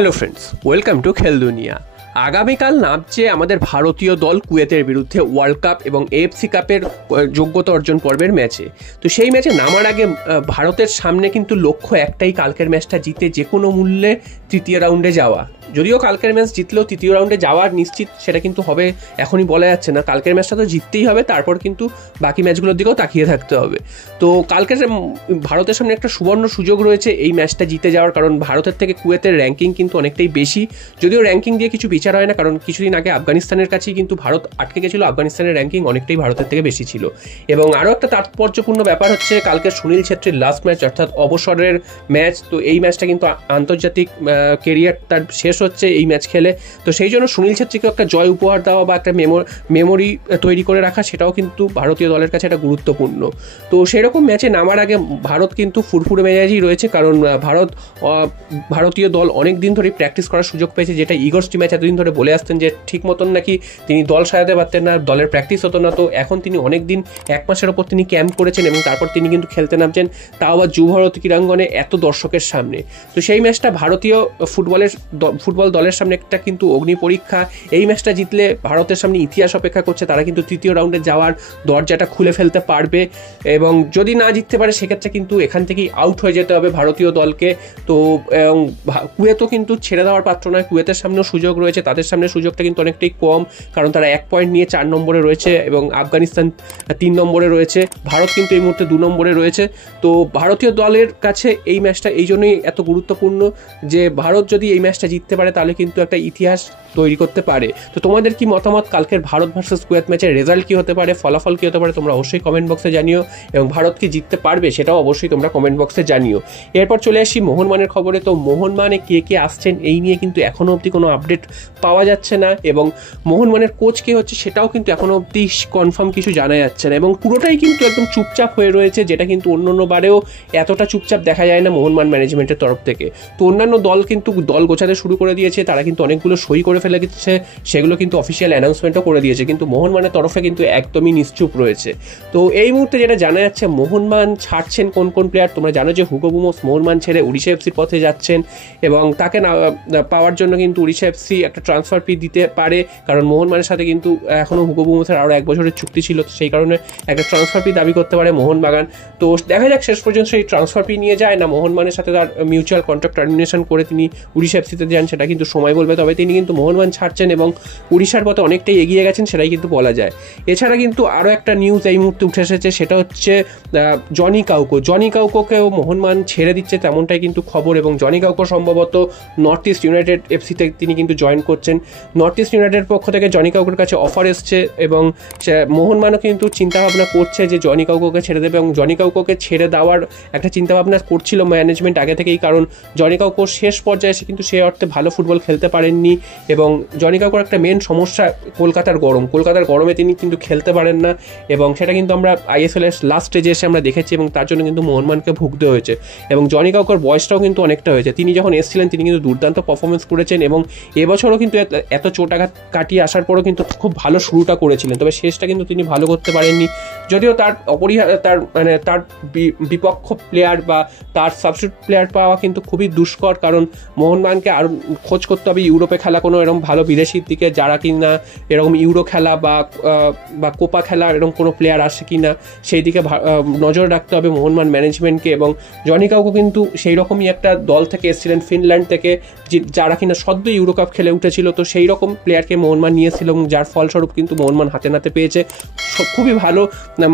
Hello friends, welcome to খেল দুনিয়া। আগামীকাল নামছে আমাদের ভারতীয় দল কুয়েতের বিরুদ্ধে ওয়ার্ল্ড কাপ এবং এএফসি কাপের যোগ্যতা অর্জন পর্বের ম্যাচে। তো সেই ম্যাচে নামার আগে ভারতের সামনে কিন্তু লক্ষ্য একটাই, কালকের ম্যাচটা জিতে যে কোনো মূল্যে তৃতীয় রাউন্ডে যাওয়া। যদিও কালকের ম্যাচ জিতলেও তৃতীয় রাউন্ডে যাওয়ার নিশ্চিত সেটা কিন্তু হবে এখনই বলা যাচ্ছে না। কালকের ম্যাচটা তো জিততেই হবে, তারপর কিন্তু বাকি ম্যাচগুলোর দিকেও তাকিয়ে থাকতে হবে। তো কালকের ভারতের সামনে একটা সুবর্ণ সুযোগ রয়েছে এই ম্যাচটা জিতে যাওয়ার, কারণ ভারতের থেকে কুয়েতের র্যাঙ্কিং কিন্তু অনেকটাই বেশি। যদিও র্যাঙ্কিং দিয়ে কিছু বিচার হয় না, কারণ কিছুদিন আগে আফগানিস্তানের কাছেই কিন্তু ভারত আটকে গেছিলো। আফগানিস্তানের র্যাঙ্কিং অনেকটাই ভারতের থেকে বেশি ছিল। এবং আরও একটা তাৎপর্যপূর্ণ ব্যাপার হচ্ছে কালকে সুনীল ছেত্রীর লাস্ট ম্যাচ, অর্থাৎ অবসরের ম্যাচ। তো এই ম্যাচটা কিন্তু আন্তর্জাতিক কেরিয়ার তার শেষ হচ্ছে এই ম্যাচ খেলে। তো সেই জন্য সুনীল ছেত্রীকে একটা জয় উপহার দেওয়া বা একটা মেমোরি তৈরি করে রাখা, সেটাও কিন্তু ভারতীয় দলের কাছে একটা গুরুত্বপূর্ণ। তো সেরকম ম্যাচে নামার আগে ভারত কিন্তু ফুরফুরে মেজাজই রয়েছে, কারণ ভারতীয় দল অনেক দিন ধরেই প্র্যাকটিস করার সুযোগ পেয়েছে, যেটা ইগর স্টিম্যাচ এতদিন ধরে বলে আসতেন যে ঠিক মতন নাকি তিনি দল সাজাতে পারতেন না, দলের প্র্যাকটিস হতো না। তো এখন তিনি অনেক দিন, 1 মাসের ওপর তিনি ক্যাম্প করেছেন এবং তারপর তিনি কিন্তু খেলতে নামছেন, তাও আবার যুবভারতী ক্রীড়াঙ্গনে এত দর্শকের সামনে। তো সেই ম্যাচটা ভারতীয় ফুটবল দলের সামনে একটা কিন্তু অগ্নি পরীক্ষা। এই ম্যাচটা জিতলে ভারতের সামনে ইতিহাস অপেক্ষা করছে, তারা কিন্তু তৃতীয় রাউন্ডে যাওয়ার দরজাটা খুলে ফেলতে পারবে। এবং যদি না জিততে পারে সেক্ষেত্রে কিন্তু এখান থেকেই আউট হয়ে যেতে হবে ভারতীয় দলকে। তো কুয়েতও কিন্তু ছেড়ে দেওয়ার পাত্র নয়, কুয়েতের সামনেও সুযোগ রয়েছে, তাদের সামনে সুযোগটা কিন্তু অনেকটাই কম, কারণ তারা 1 পয়েন্ট নিয়ে 4 নম্বরে রয়েছে এবং আফগানিস্তান 3 নম্বরে রয়েছে, ভারত কিন্তু এই মুহূর্তে 2 নম্বরে রয়েছে। তো ভারতীয় দলের কাছে এই ম্যাচটা এই জন্যই এত গুরুত্বপূর্ণ যে ভারত যদি এই ম্যাচটা জিততে পারে তাহলে কিন্তু একটা ইতিহাস তৈরি করতে পারে। তো তোমাদের কি মতামত, কালকের ভারত ভার্সেস কুয়েত ম্যাচের রেজাল্ট কি হতে পারে, ফলাফল কি হতে পারে, তোমরা অবশ্যই কমেন্ট বক্সে জানিও। এবং ভারত কি জিততে পারবে সেটাও অবশ্যই তোমরা কমেন্ট বক্সে জানিও। এরপর চলে আসি মোহনবাগানের খবরে। তো মোহনবাগানে কে আসছেন এই নিয়ে কিন্তু এখনও অবধি কোনো আপডেট পাওয়া যাচ্ছে না, এবং মোহনবাগানের কোচ কে হচ্ছে সেটাও কিন্তু এখনও অবধি কনফার্ম কিছু জানা যাচ্ছে না, এবং পুরোটাই কিন্তু একদম চুপচাপ হয়ে রয়েছে, যেটা কিন্তু অন্য বারেও এতটা চুপচাপ দেখা যায় না মোহনবাগান ম্যানেজমেন্টের তরফ থেকে। তো অন্যান্য দল কিন্তু দল গোছাতে শুরু করে দিয়েছে, তারা কিন্তু অনেকগুলো সই করে ফেলে গেছে, সেগুলো কিন্তু অফিসিয়াল অ্যানাউন্সমেন্টও করে দিয়েছে, কিন্তু মোহনবাগানের তরফে কিন্তু একদমই নিশ্চুপ রয়েছে। তো এই মুহূর্তে যেটা জানা যাচ্ছে, মোহনবাগান ছাড়ছেন কোন প্লেয়ার। তোমরা জানো যে হুগো বুমোস মোহনবাগান ছেড়ে উড়িষ্যা এফসির পথে যাচ্ছেন, এবং তাকে পাওয়ার জন্য কিন্তু উড়িষ্যা এফসি একটা ট্রান্সফার ফি দিতে পারে, কারণ মোহনবাগানের সাথে কিন্তু এখনও হুগো বুমোসের আরও 1 বছরের চুক্তি ছিল, সেই কারণে একটা ট্রান্সফার ফি দাবি করতে পারে মোহনবাগান। তো দেখা যাক শেষ পর্যন্ত সেই ট্রান্সফার ফি নিয়ে যায় না মোহনবাগানের সাথে তার মিউচুয়াল কন্ট্রাক্ট টার্মিনেশন করে তিনি উড়িষ্যা এফসিতে যান, সেটা কিন্তু সময় বলবে। তবে তিনি কিন্তু মোহনবাগান ছাড়ছেন এবং উড়িষ্যার পথে অনেকটাই এগিয়ে গেছেন, সেটাই কিন্তু বলা যায়। এছাড়া কিন্তু আরও একটা নিউজ এই মুহূর্তে উঠে এসেছে, সেটা হচ্ছে জনি কাউকোকেও মোহনবাগান ছেড়ে দিচ্ছে তেমনটাই কিন্তু খবর, এবং জনি কাউকো সম্ভবত নর্থ ইস্ট ইউনাইটেড এফসিতে তিনি কিন্তু জয়েন করছেন। নর্থ ইস্ট ইউনাইটেডের পক্ষ থেকে জনি কাউকোর কাছে অফার এসছে, এবং মোহনবাগানও কিন্তু চিন্তাভাবনা করছে যে জনি কাউকোকে ছেড়ে দেবে, এবং জনি কাউকোকে ছেড়ে দেওয়ার একটা চিন্তাভাবনা করছিল ম্যানেজমেন্ট আগে থেকেই, কারণ জনি কাউকো শেষ পর্যায়ে এসে কিন্তু সে অর্থে ভালো ফুটবল খেলতে পারেননি, এবং জনি কাউকোর একটা মেন সমস্যা কলকাতার গরমে তিনি কিন্তু খেলতে পারেন না, এবং সেটা কিন্তু আমরা আইএসএল এর লাস্ট স্টেজে এসে আমরা দেখেছি, এবং তার জন্য কিন্তু মোহনবাগানকে ভুগতে হয়েছে। এবং জনি কাউকোর বয়সটাও কিন্তু অনেকটা হয়েছে, তিনি যখন এসেছিলেন তিনি কিন্তু দুর্দান্ত পারফরমেন্স করেছেন, এবং এবছরও কিন্তু এত চোটাঘাত কাটিয়ে আসার পরও কিন্তু খুব ভালো শুরুটা করেছিলেন, তবে শেষটা কিন্তু তিনি ভালো করতে পারেননি। যদিও তার বিপক্ষ প্লেয়ার বা তার সাবস্টিটিউট প্লেয়ার পাওয়া কিন্তু খুবই দুষ্কর, কারণ মোহনবাগানকে আরও খোঁজ করতে হবে ইউরোপে খেলা কোনো এরকম ভালো বিদেশির দিকে, যারা কিনা এরকম ইউরো খেলা বা কোপা খেলা এরকম কোনো প্লেয়ার আসে কিনা সেই দিকে নজর রাখতে হবে মোহনবাগান ম্যানেজমেন্টকে। এবং জনি কাউকো কিন্তু সেই রকমই একটা দল থেকে এসেছিলেন ফিনল্যান্ড থেকে, যারা কিনা সদ্য ইউরো কাপ খেলে উঠেছিল, তো সেই রকম প্লেয়ারকে মোহনবাগান নিয়েছিল, এবং যার ফলস্বরূপ কিন্তু মোহনবাগান হাতে পেয়েছে। খুবই ভালো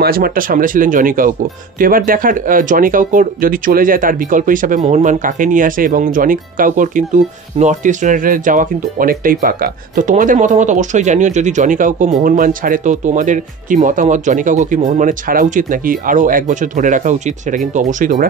মাঝমাঠটা সামলেছিলেন জনি কাউকো। তো এবার দেখার জনি কাউকোর যদি চলে যায় তার বিকল্প হিসাবে মোহনবাগান কাকে নিয়ে আসে, এবং জনি কাউকোর কিন্তু নর্থ ইস্ট ইউনাইটেডে যাওয়া কিন্তু অনেকটাই পাকা। তো তোমাদের মতামত অবশ্যই জানিও, যদি জনি কাউকো মোহনবাগান ছাড়ে তো তোমাদের কি মতামত, জনি কাউকো কি মোহনবাগানের ছাড়া উচিত নাকি আরও 1 বছর ধরে রাখা উচিত, সেটা কিন্তু অবশ্যই তোমরা